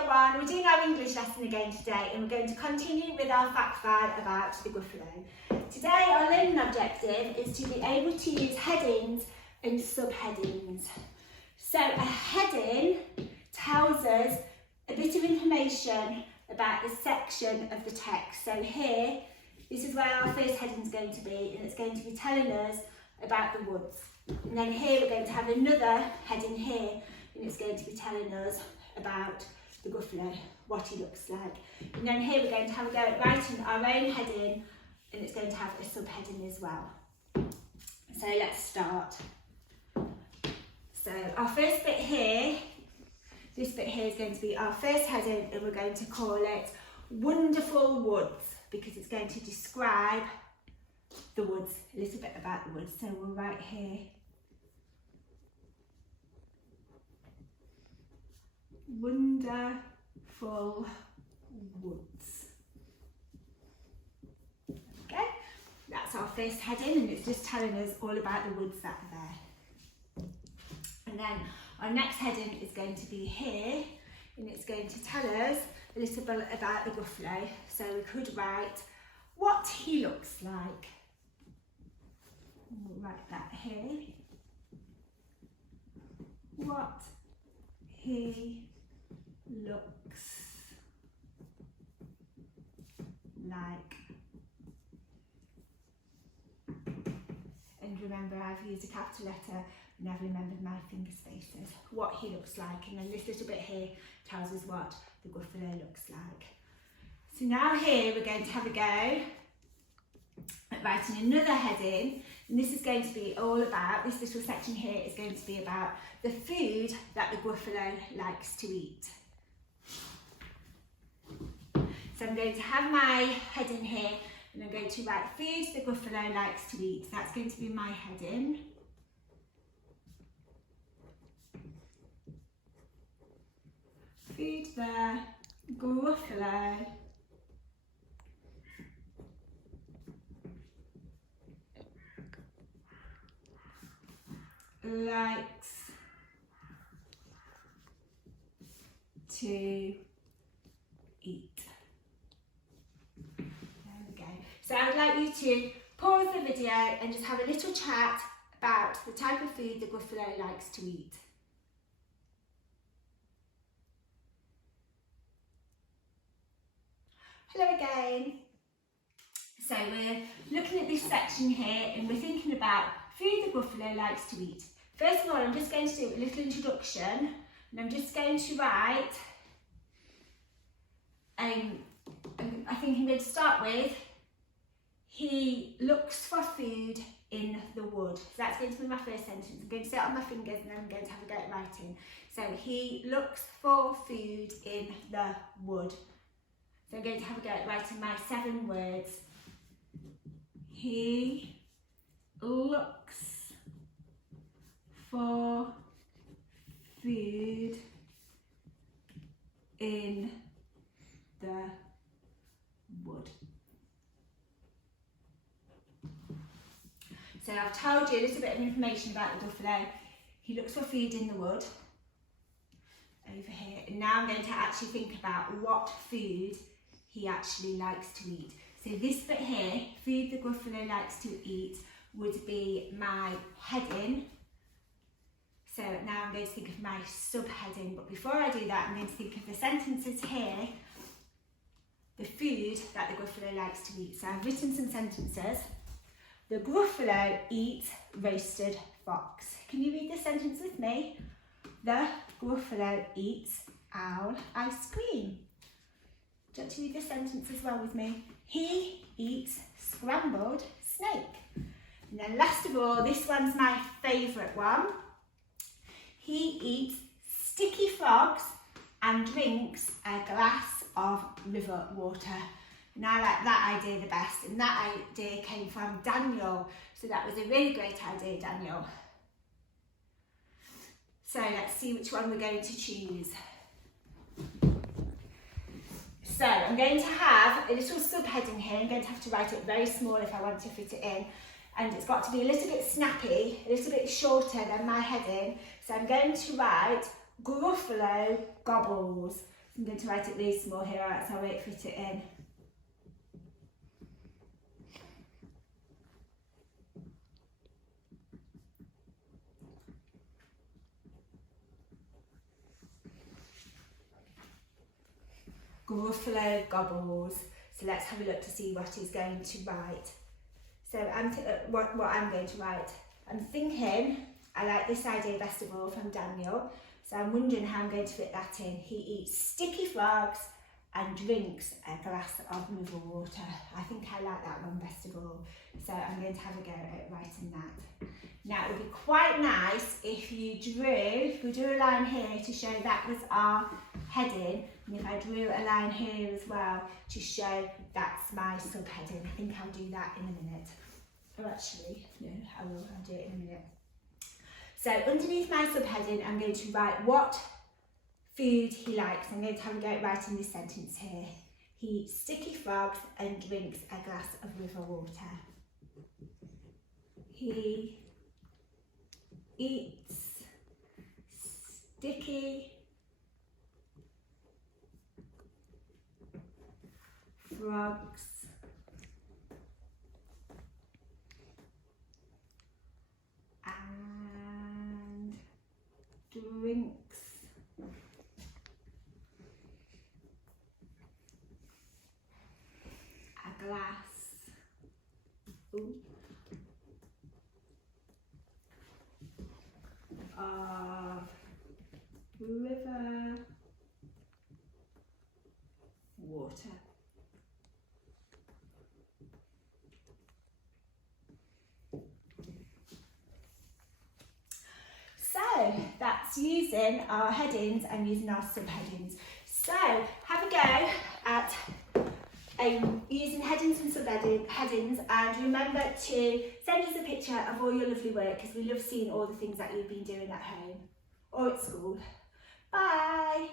Year 1. We're doing our English lesson again today, and we're going to continue with our fact file about the Gruffalo. Today our learning objective is to be able to use headings and subheadings. So a heading tells us a bit of information about the section of the text. So here, this is where our first heading is going to be, and it's going to be telling us about the woods. And then here we're going to have another heading here, and it's going to be telling us about the Gruffalo, what he looks like. And then here we're going to have a go at writing our own heading, and it's going to have a subheading as well. So let's start. So our first bit here, this bit here is going to be our first heading, and we're going to call it Wonderful Woods, because it's going to describe the woods, a little bit about the woods. So we'll write here, Wonderful Woods. Okay, that's our first heading, and it's just telling us all about the woods that are there. And then our next heading is going to be here, and it's going to tell us a little bit about the Gruffalo. So we could write what he looks like. We'll write that here. What he looks like. And remember, I've used a capital letter and I've remembered my finger spaces. What he looks like, and then this little bit here tells us what the Gruffalo looks like. So now here we're going to have a go at writing another heading, and this is going to be all about, this little section here is going to be about the food that the Gruffalo likes to eat. So I'm going to have my heading here, and I'm going to write food the Gruffalo likes to eat. That's going to be my heading. Food the Gruffalo likes to eat. There we go. So I would like you to pause the video and just have a little chat about the type of food the Gruffalo likes to eat. Hello again. So we're looking at this section here, and we're thinking about food the Gruffalo likes to eat. First of all, I'm just going to do a little introduction, and I'm just going to write, I think I'm going to start with, he looks for food in the wood. So that's going to be my first sentence. I'm going to sit on my fingers, and then I'm going to have a go at writing. So he looks for food in the wood. So I'm going to have a go at writing my 7 words. He looks for food in the wood. So I've told you a little bit of information about the Gruffalo. He looks for food in the wood, over here. And now I'm going to actually think about what food he actually likes to eat. So this bit here, food the Gruffalo likes to eat, would be my heading. So now I'm going to think of my subheading, but before I do that, I'm going to think of the sentences here, the food that the Gruffalo likes to eat. So I've written some sentences. The Gruffalo eats roasted fox. Can you read this sentence with me? The Gruffalo eats owl ice cream. Do you want to read this sentence as well with me? He eats scrambled snake. And then last of all, this one's my favourite one. He eats sticky frogs and drinks a glass of river water. And I like that idea the best, and that idea came from Daniel. So that was a really great idea, Daniel. So let's see which one we're going to choose. So I'm going to have a little subheading here. I'm going to have to write it very small if I want to fit it in. And it's got to be a little bit snappy, a little bit shorter than my heading. So I'm going to write Gruffalo gobbles. I'm going to write it really small here, so I won't fit it in. Gruffalo gobbles. So let's have a look to see what he's going to write. So what I'm going to write. I'm thinking, I like this idea best of all from Daniel. So I'm wondering how I'm going to fit that in. He eats sticky frogs and drinks a glass of river water. I think I like that one best of all. So I'm going to have a go at writing that. Now it would be quite nice if we drew a line here to show that was our heading, and if I drew a line here as well to show that's my subheading. I think I'll do that in a minute. Or actually, no, I'll do it in a minute. So underneath my subheading, I'm going to write what food he likes. I'm going to have a go at writing this sentence here. He eats sticky frogs and drinks a glass of river water. He eats sticky frogs and drinks a glass of river water. So that's using our headings and using our subheadings. So have a go at using headings and subheadings, and remember to send us a picture of all your lovely work, because we love seeing all the things that you've been doing at home or at school. Bye!